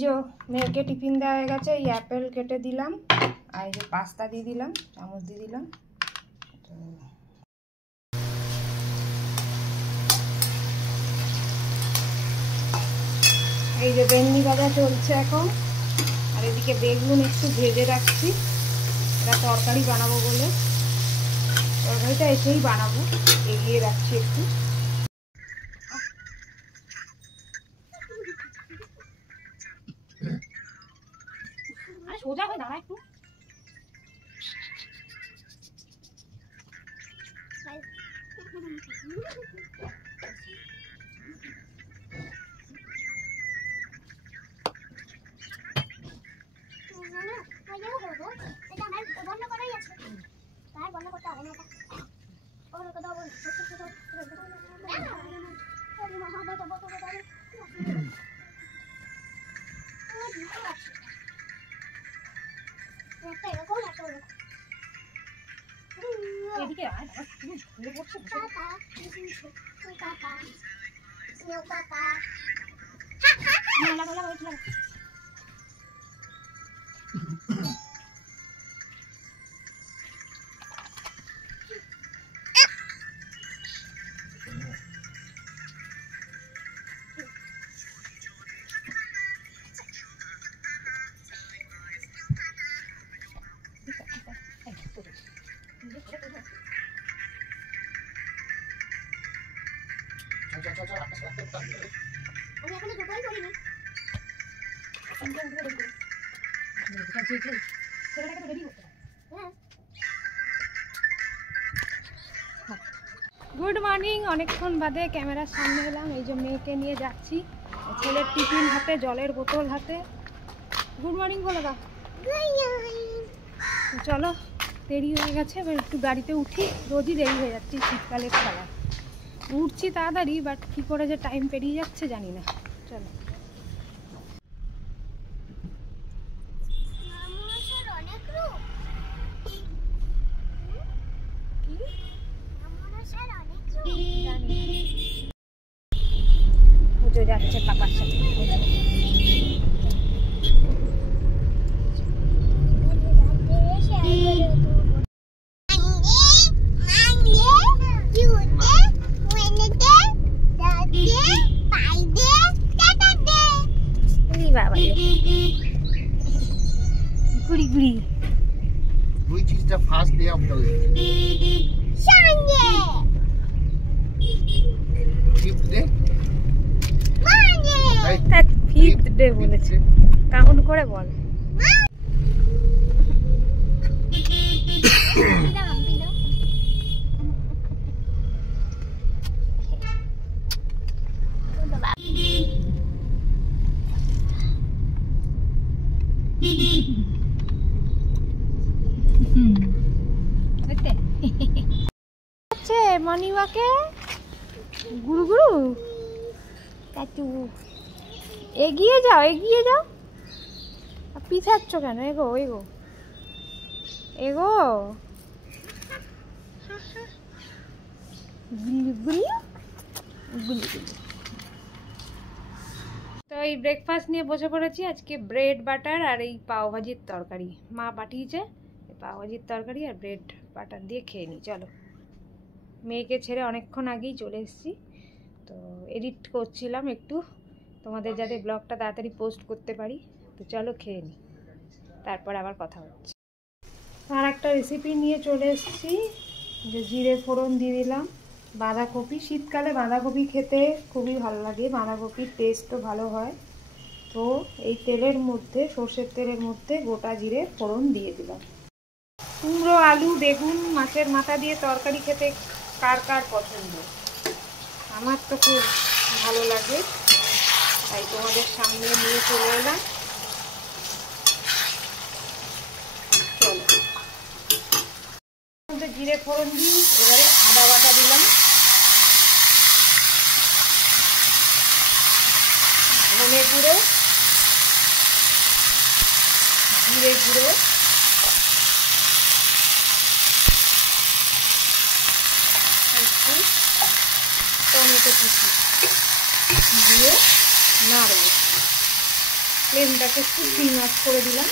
যে মেয়েকে টিফিন দেওয়া হয়ে গেছে, এই অ্যাপেল কেটে দিলাম আর এই যে পাস্তা দিয়ে দিলাম, চামচ দিয়ে দিলাম। এই যে ভেন্ডি ভাজা চলছে এখন, আর এদিকে বেগুন একটু ভেজে রাখছি, এটা তরকারি বানাবো বলে, তরকারিটা এসেই বানাবো, এগিয়ে রাখছি একটু। সোজা হয়ে দাঁড়া একটু। এদিকে আয়, খুলে পড়ছে। গুড মর্নিং, অনেকক্ষণ বাদে ক্যামেরার সামনে এলাম। এই যে মেয়েকে নিয়ে যাচ্ছি, ছেলের টিফিন হাতে, জলের বোতল হাতে। গুড মর্নিং বলে দাও। চলো, দেরি হয়ে গেছে, এবার একটু গাড়িতে উঠি। রোজই দেরি হয়ে যাচ্ছে শীতকালের খেলা, উঠছি তাড়াতাড়ি, বাট কী করে যে টাইম পেরিয়ে যাচ্ছে জানি না। চলো। পুজো যাচ্ছে পাপার সাথে। Which is the first day of the week? Sunday. Fifth day? Monday. Hey, fifth day বলেছে, কাউন্ট করে বল। মর্নিং ওয়াকে গুরু গুরু কাচু, এগিয়ে যাও এগিয়ে যাও, পিছাচ্ছ কেন? এগো এগো এগো। গুলি গুলি গুলি গুলি। তো এই ব্রেকফাস্ট নিয়ে বসে পড়েছি। আজকে ব্রেড বাটার আর এই পাওভাজির তরকারি মা পাঠিয়েছে, পাওভাজির তরকারি আর ব্রেড বাটার দিয়ে খেয়ে নিই। চলো, মেয়েকে ছেড়ে অনেকক্ষণ আগেই চলে এসেছি, তো এডিট করছিলাম একটু, তোমাদের যাতে ব্লগটা তাড়াতাড়ি পোস্ট করতে পারি। তো চলো খেয়ে নিই, তারপর আবার কথা হচ্ছে। আর একটা রেসিপি নিয়ে চলে এসেছি, যে জিরে ফোড়ন দিয়ে দিলাম, বাঁধাকপি, শীতকালে বাঁধাকপি খেতে খুবই ভালো লাগে, বাঁধাকপির টেস্টও ভালো হয়। তো এই তেলের মধ্যে, সর্ষের তেলের মধ্যে গোটা জিরে ফোড়ন দিয়ে দিলাম। কুমড়ো, আলু, বেগুন, মাছের মাথা দিয়ে তরকারি খেতে কার কার পছন্দ? আমার তো খুব ভালো লাগে, তাই তোমাদের সামনে নিয়ে চলে এলাম। চলো, জিরে ফোড়ন দিই, এবারে আদা বাটা দিলাম, ধনে গুঁড়ো, জিরে গুঁড়ো, একটু টমেটো কুচি দিয়ে নাড়ব। ফ্লেমটাকে একটু ডিম অফ করে দিলাম।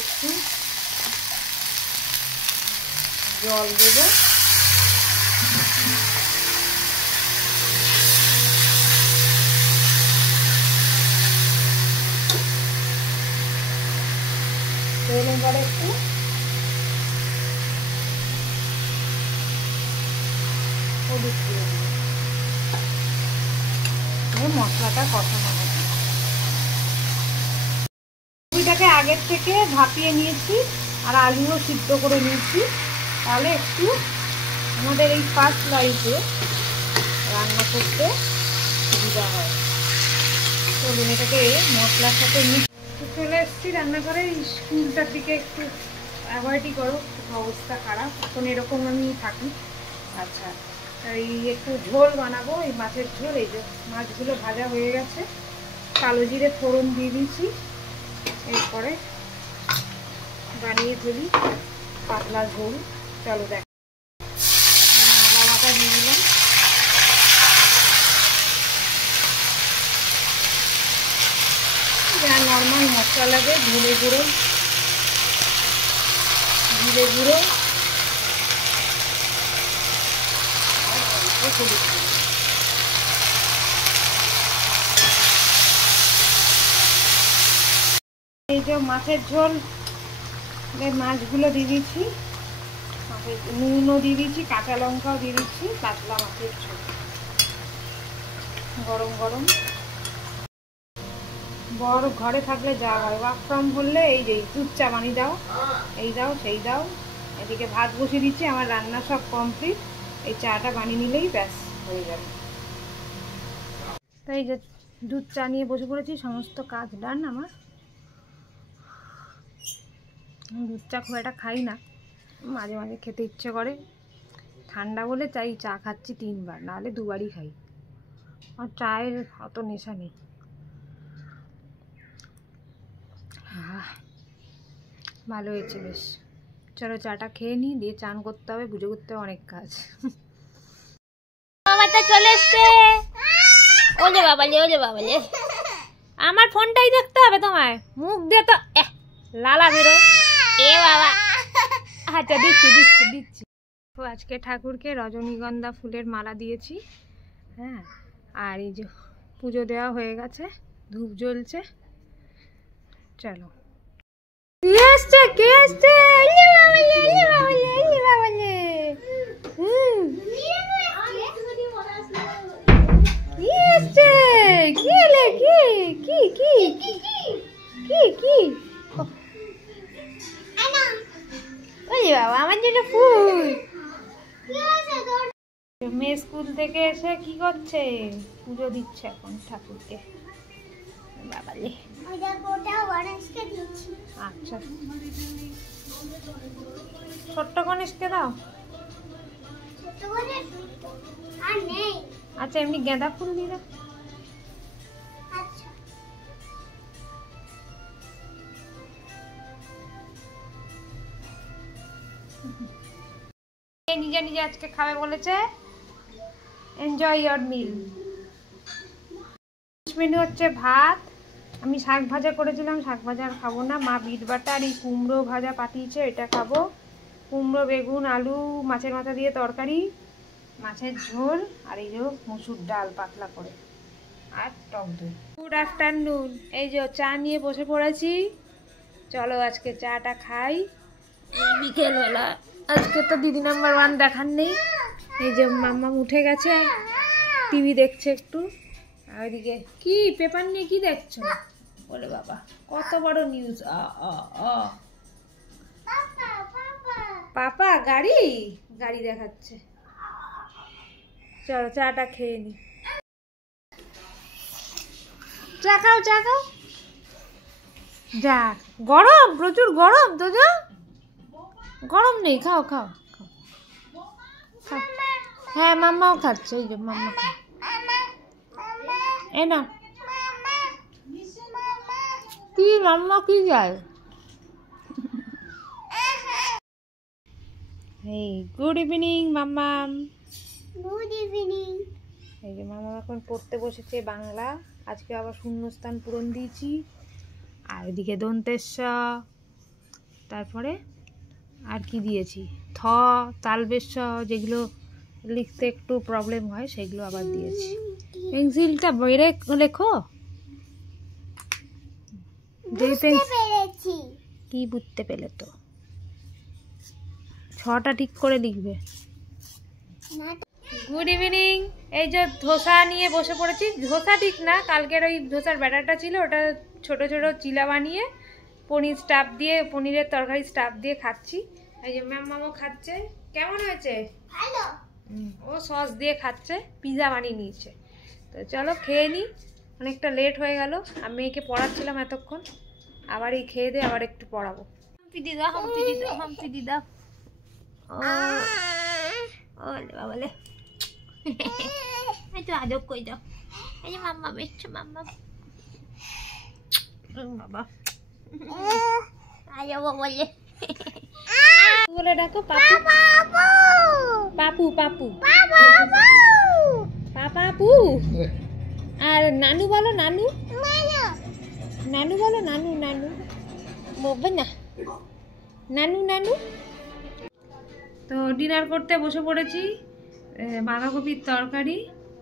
একটু জল দেবো। এবারে একটু হলুদ দিয়ে মশলাটা কষানো হবে। কপিটাকে আগের থেকে ভাপিয়ে নিয়েছি আর আলুও সিদ্ধ করে নিয়েছি, তাহলে একটু আমাদের এই ফার্স্ট লাইফে রান্না করতে সুবিধা হয়। চলুন এটাকে মশলার সাথে চলে এসেছি রান্নাঘরে। স্কুলটার দিকে একটু অ্যাভয়েডই করো, অবস্থা খারাপ এখন, এরকম আমি থাকি। আচ্ছা, এই একটু ঝোল বানাবো, এই মাছের ঝোল। এই যে মাছগুলো ভাজা হয়ে গেছে, কালো জিরে ফোড়ন দিয়ে দিয়েছি। এরপরে বানিয়ে ফেলি পাতলা ঝোল। চলো দেখ, আদাটা দিয়ে দিলাম। যা নর্মাল মশলা লাগে, ধনে গুঁড়ো, জিরে গুঁড়ো আর অল্প হলুদ গুঁড়ো। এই যে মাছের ঝোল, মাছগুলো দিয়ে দিচ্ছি, নুনও দিয়ে দিচ্ছি, কাঁচা লঙ্কাও দিয়ে দিচ্ছি। পাতলা মাছের ঝোল, গরম গরম। বড় ঘরে থাকলে যা হয়, ওয়ার্ক ফ্রম হলে এই যে দুধ চা বানিয়ে দাও, এই দাও সেই দাও। এদিকে ভাত বসিয়ে দিচ্ছি, আমার রান্না সব কমপ্লিট। এই চাটা বানিয়ে নিলেই ব্যাস হয়ে যাবে। তো এই যে দুধ চা নিয়ে বসে পড়েছি, সমস্ত কাজ ডান আমার। দুধ চা খুব একটা খাই না, মাঝে মাঝে খেতে ইচ্ছে করে। ঠান্ডা বলে চাই চা খাচ্ছি 3 বার, নাহলে 2 বারই খাই। আর চায়ের অত নেশা নেই। ভালো হয়েছে বেশ। চলো চাটা খেয়ে নিই, দিয়ে চান করতে হবে, পুজো করতে হবে, অনেক কাজ। বাবাটা চলে এসছে। ওলে বাবালে, ওলে বাবালে, আমার ফোনটাই দেখতে হবে তোমায়, মুখ দিয়ে তো লালা বেরো। এ বাবা। আচ্ছা দিচ্ছি দিচ্ছি দিচ্ছি। তো আজকে ঠাকুরকে রজনীগন্ধা ফুলের মালা দিয়েছি। হ্যাঁ, আর এই যে পুজো দেওয়া হয়ে গেছে, ধূপ জ্বলছে। চলো, কে এসছে কে এসছে? কি এসছে? কি এলে? কি কি কি কি কি? ওরে বাবা, আমার জন্য ফুল। মেয়ে স্কুল থেকে এসে কি করছে? পুজো দিচ্ছে এখন ঠাকুরকে। বাবালে, আচ্ছা ছোট্ট গণেশকে দাও। আচ্ছা এমনি গাঁদা ফুল দিয়ে দাও। নিজে নিজে আজকে খাবে বলেছে। Enjoy your mill. মেনু হচ্ছে ভাত, আমি শাক ভাজা করেছিলাম, শাক ভাজা আর খাবো না। মা বিট বাটা আর এই কুমড়ো ভাজা পাঠিয়েছে, এটা খাবো। কুমড়ো, বেগুন, আলু, মাছের মাথা দিয়ে তরকারি, মাছের ঝোল, আর এই যে মসুর ডাল পাতলা করে, আর টক দই। Good afternoon. এই যে চা নিয়ে বসে পড়েছি। চলো আজকে চাটা খাই বিকেলবেলা। আজকে তো দিদি নাম্বার 1 দেখার নেই। এই যে মাম্মা উঠে গেছে, টিভি দেখছে একটু। আর ওইদিকে কি পেপার নিয়ে কি দেখছো? বলে বাবা কত বড় নিউজ। পাপা গাড়ি গাড়ি দেখাচ্ছে। চলো চাটা খেয়ে নি। চা খাও চা খাও। যা গরম, প্রচুর গরম তো। যা গরম নেই, খাও খাও খাও। হ্যাঁ মাম্মাও খাচ্ছে, এই যে মাম্মা খাও। এ না কি মাম্মা কি যায়? Hey, good evening, Mammam. Good evening. এই যে মামা এখন পড়তে বসেছে বাংলা, আজকে আবার শূন্যস্থান পূরণ দিয়েছি। আর এদিকে দন্তেশ্ব, তারপরে আর কি দিয়েছি, থ, তালবেশ্ব, যেগুলো লিখতে একটু প্রবলেম হয় সেগুলো আবার দিয়েছি। পেন্সিলটা বেড়ে লেখো, কি বুঝতে পেলে তো, ছটা ঠিক করে লিখবে। Good evening. এই যে ধোসা নিয়ে বসে পড়েছি, ধোসা ঠিক না, কালকের ওই ধোসার ব্যাটারটা ছিল, ওটা ছোট ছোট চিলা বানিয়ে পনির স্টাফ দিয়ে, পনিরের তরকারি স্টাফ দিয়ে খাচ্ছি। এই যে ম্যাম মামা খাচ্ছে, কেমন হয়েছে? ভালো। ও সস দিয়ে খাচ্ছে, পিৎজা বানিয়ে নিয়েছে। তো চলো খেয়ে নিই, অনেকটা লেট হয়ে গেল। আমি মেয়েকে পড়াচ্ছিলাম এতক্ষণ, আবার এই খেয়ে দিয়ে আবার একটু পড়াবো। হাম্পি দিদা, হাম্পি দিদা, হাম্পি দিদা। ওলে বাবালে, এই তো আদব কই দাও। এই যে মাম্মা বেশ, মাম্মা বাবা আয় বাবা বলে বলে ডাকো, পাপু পাপু পাপু পাপু। আর নানু বলো, নানু নানু বলো, নানু নানু বলবে না, নানু নানু। তো ডিনার করতে বসে পড়েছি, বাঁধাকপির তরকারি,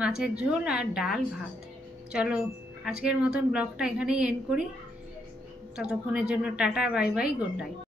মাছের ঝোল আর ডাল ভাত। চলো আজকের মতন ব্লগটা এখানেই এন্ড করি। ততক্ষণের জন্য tata, bye bye, good night.